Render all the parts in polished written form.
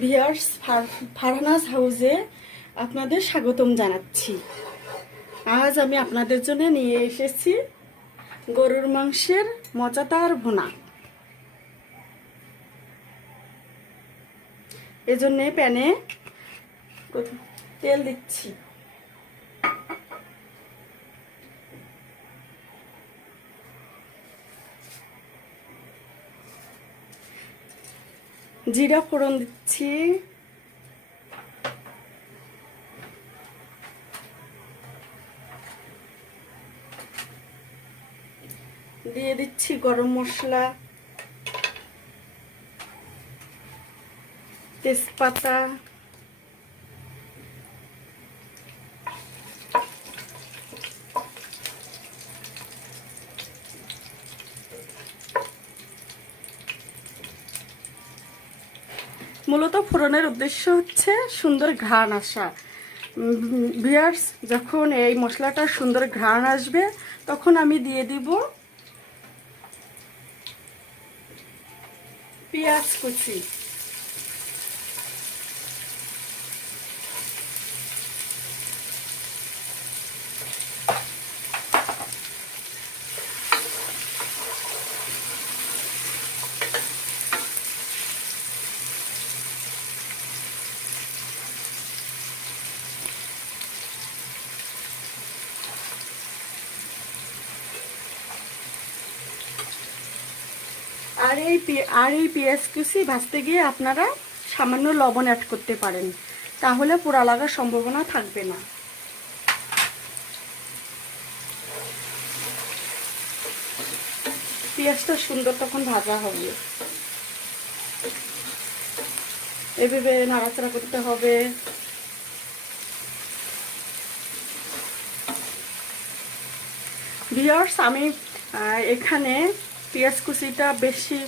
Viewers, Farhana's হাউসে আপনাদের স্বাগতম জানাচ্ছি। আজ আমি আপনাদের জন্য নিয়ে এসেছি গরুর মাংসের মজাদার ভুনা। এজন্য প্যানে তেল দিচ্ছি। জিরা ফোড়ন দিচ্ছি, দিয়ে দিচ্ছি গরম মশলা, তেজপাতা, মূলত ফোড়নের উদ্দেশ্য হচ্ছে সুন্দর ঘ্রাণ আসা। ভিউয়ার্স, যখন এই মশলাটার সুন্দর ঘ্রাণ আসবে তখন আমি দিয়ে দিব পেঁয়াজ কুচি। আর এই পেঁয়াজ কুচি ভাজতে গিয়ে আপনারা সামান্য লবণ অ্যাড করতে পারেন, তাহলে পোড়া লাগার সম্ভাবনা থাকবে না। পেঁয়াজটা সুন্দর তখন ভাজা হবে। এভাবে নাড়াচাড়া করতে হবে। ভিউয়ার্স, আমি এখানে পেঁয়াজ কুচিটা বেশি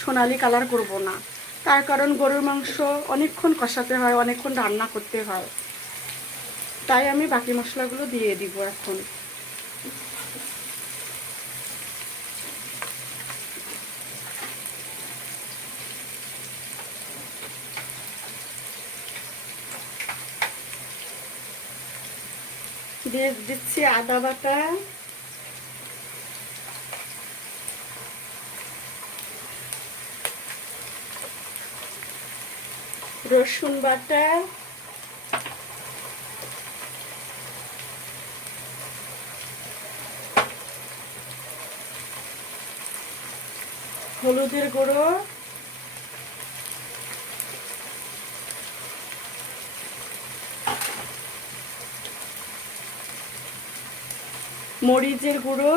সোনালি কালার করব না, তার কারণ গরুর মাংস অনেকক্ষণ কষাতে হয়, অনেকক্ষণ রান্না করতে হয়, তাই আমি বাকি মশলাগুলো দিয়ে দিব এখন। দিয়ে দিচ্ছি আদা বাটা, রসুন বাটা, হলুদের গুঁড়ো, মরিচের গুঁড়ো,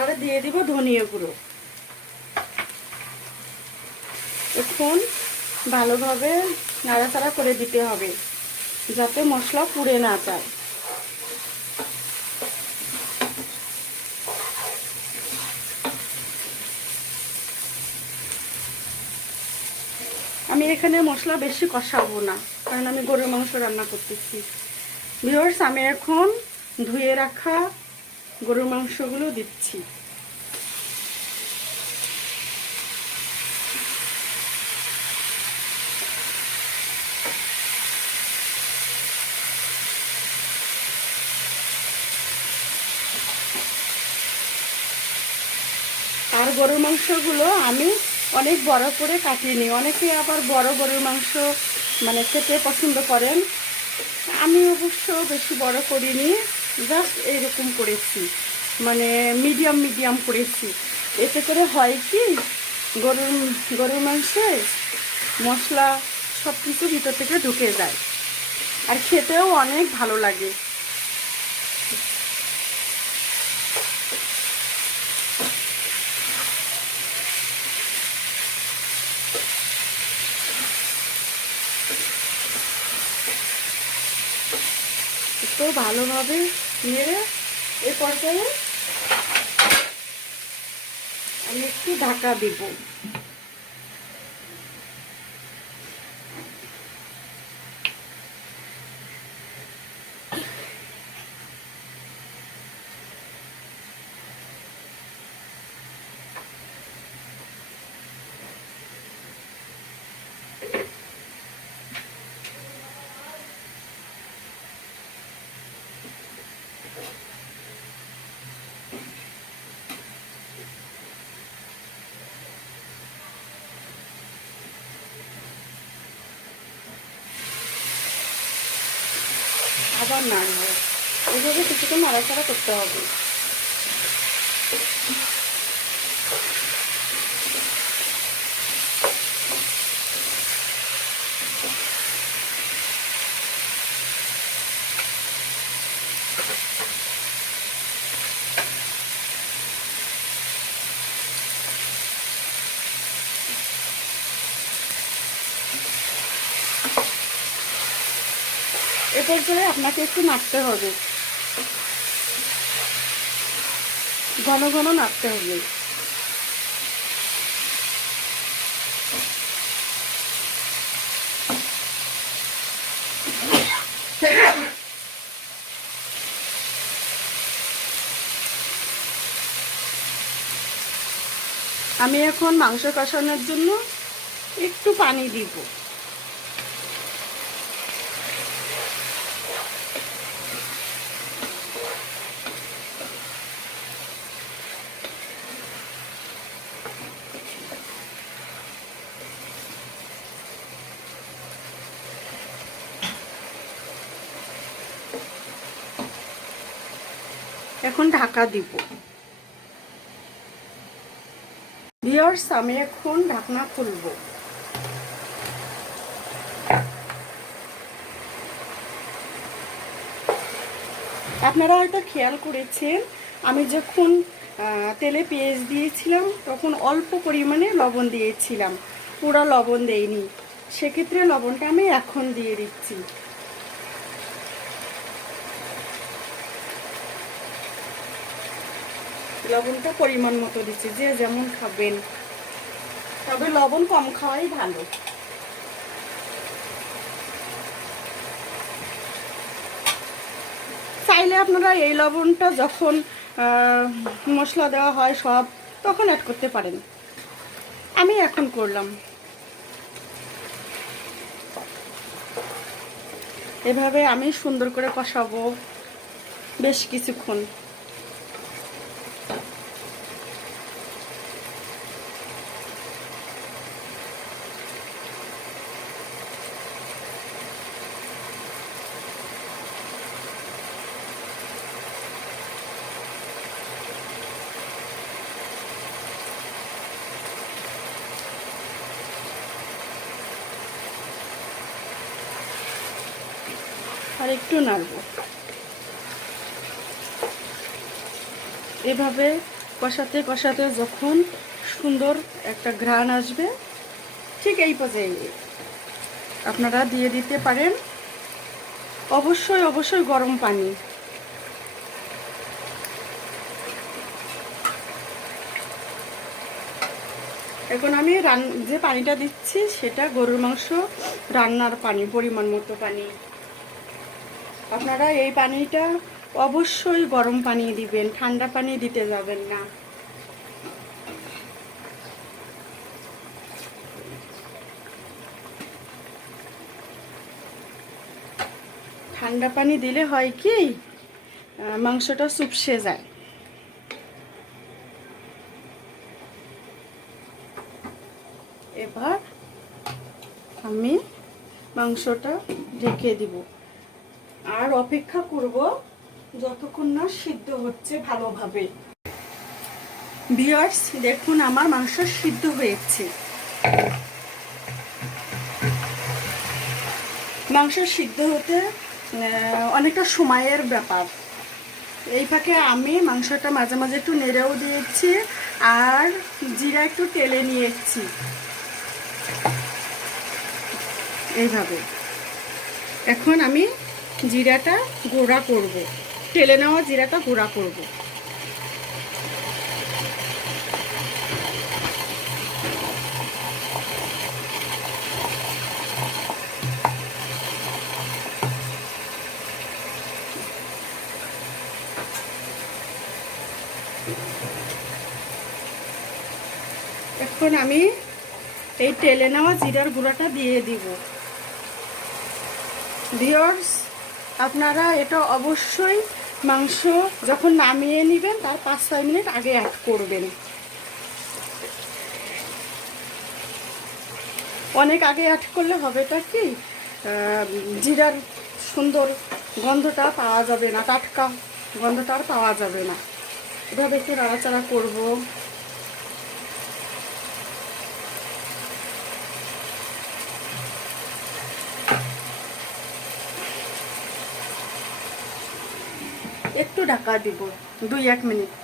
আর দিয়ে দিব ধনিয়া গুঁড়ো। এখন ভালোভাবে নাড়াচাড়া করে দিতে হবে যাতে মশলা পুড়ে না যায়। আমি এখানে মশলা বেশি কষাবো না, কারণ আমি গরুর মাংস রান্না করতেছি। ভিউয়ার্স, আমি এখন ধুয়ে রাখা গরুর মাংসগুলো দিচ্ছি। আর গরুর মাংসগুলো আমি অনেক বড় করে কাটিনি। অনেকে আবার বড় গরুর মাংস খেতে পছন্দ করেন, আমি অবশ্য বেশি বড় করিনি, জাস্ট এইরকম করেছি, মিডিয়াম মিডিয়াম করেছি। এতে করে হয় কি, গরুর মাংসে মশলা সব কিছু ভিতর থেকে ঢুকে যায় আর খেতেও অনেক ভালো লাগে। তো ভালোভাবে নেড়ে এ পর্যায়ে আমি একটু ঢাকা দেব। আবার নাড়বো। এইভাবে কিছুক্ষণ নাড়াচাড়া করতে হবে। এ পর্যায়ে আপনাকে একটু নাড়তে হবে, ঘন ঘন নাড়তে হবে। আমি এখন মাংস কষানোর জন্য একটু পানি দিব। এখন ঢাকা দিব। ভিউয়ার্স, আমি এখন ঢাকনা খুলব। আপনারা হয়তো খেয়াল করেছেন, আমি যখন তেলে পেঁয়াজ দিয়েছিলাম তখন অল্প পরিমাণে লবণ দিয়েছিলাম, পুরো লবণ দেইনি। সেক্ষেত্রে লবণটা আমি এখন দিয়ে দিচ্ছি। লবণটা পরিমাণ মতো দিচ্ছি, যে যেমন খাবেন, তবে লবণ কম খাওয়াই ভালো। চাইলে আপনারা এই লবণটা যখন মশলা দেওয়া হয় সব, তখন অ্যাড করতে পারেন। আমি এখন করলাম। এভাবে আমি সুন্দর করে কষাবো বেশ কিছুক্ষণ। আর একটু নাড়বো। এভাবে কষাতে কষাতে যখন সুন্দর একটা ঘ্রাণ আসবে, ঠিক এই পর্যায়ে আপনারা দিয়ে দিতে পারেন অবশ্যই অবশ্যই গরম পানি। এখন আমি যে পানিটা দিচ্ছি সেটা গরুর মাংস রান্নার পানি, পরিমাণ মতো পানি। আপনারা এই পানিটা অবশ্যই গরম পানি দিবেন, ঠান্ডা পানি দিতে যাবেন না। ঠান্ডা পানি দিলে হয় কি, মাংসটা চুপসে যায়। এবার আমি মাংসটা ঢেকে দিব আর অপেক্ষা করব যতক্ষণ না সিদ্ধ হচ্ছে ভালোভাবে। ভিউয়ার্স, দেখুন আমার মাংস সিদ্ধ হয়েছে। মাংস সিদ্ধ হতে অনেকটা সময়ের ব্যাপার। এই ফাঁকে আমি মাংসটা মাঝে মাঝে একটু নেড়েও দিয়েছি আর জিরা একটু তেলে নিয়েছি। এইভাবে এখন আমি জিরাটা গুঁড়া করব, তেলে নেওয়া জিরাটা গুঁড়া করব। এখন আমি এই তেলে নেওয়া জিরার গুঁড়াটা দিয়ে দিব। ভিউয়ার্স, আপনারা এটা অবশ্যই মাংস যখন নামিয়ে নেবেন তার 5-6 মিনিট আগে অ্যাড করবেন। অনেক আগে অ্যাড করলে হবেটা কি, জিরার সুন্দর গন্ধটা পাওয়া যাবে না, টাটকা গন্ধটা আর পাওয়া যাবে না। এভাবে একটু নাড়াচাড়া করব। একটু ঢাকা দিব 2-1 মিনিট।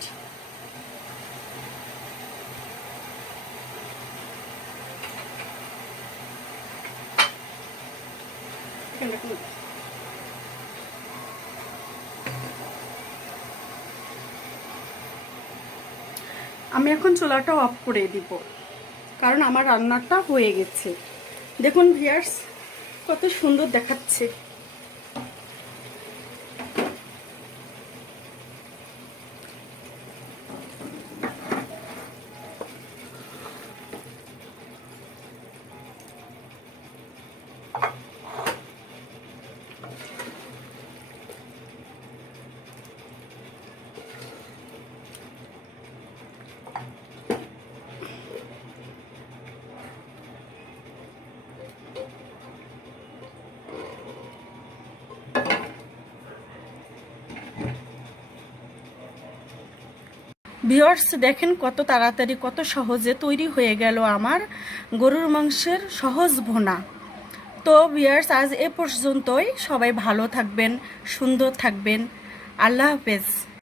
আমি এখন চুলাটা অফ করে দিব, কারণ আমার রান্নাটা হয়ে গেছে। দেখুন ভিউয়ার্স, কত সুন্দর দেখাচ্ছে। ভিউয়ার্স দেখেন কত তাড়াতাড়ি কত সহজে তৈরি হয়ে গেল আমার গরুর মাংসের সহজ ভুনা। তো ভিউয়ার্স আজ এ পর্যন্তই। সবাই ভালো থাকবেন, সুন্দর থাকবেন। আল্লাহ হাফেজ।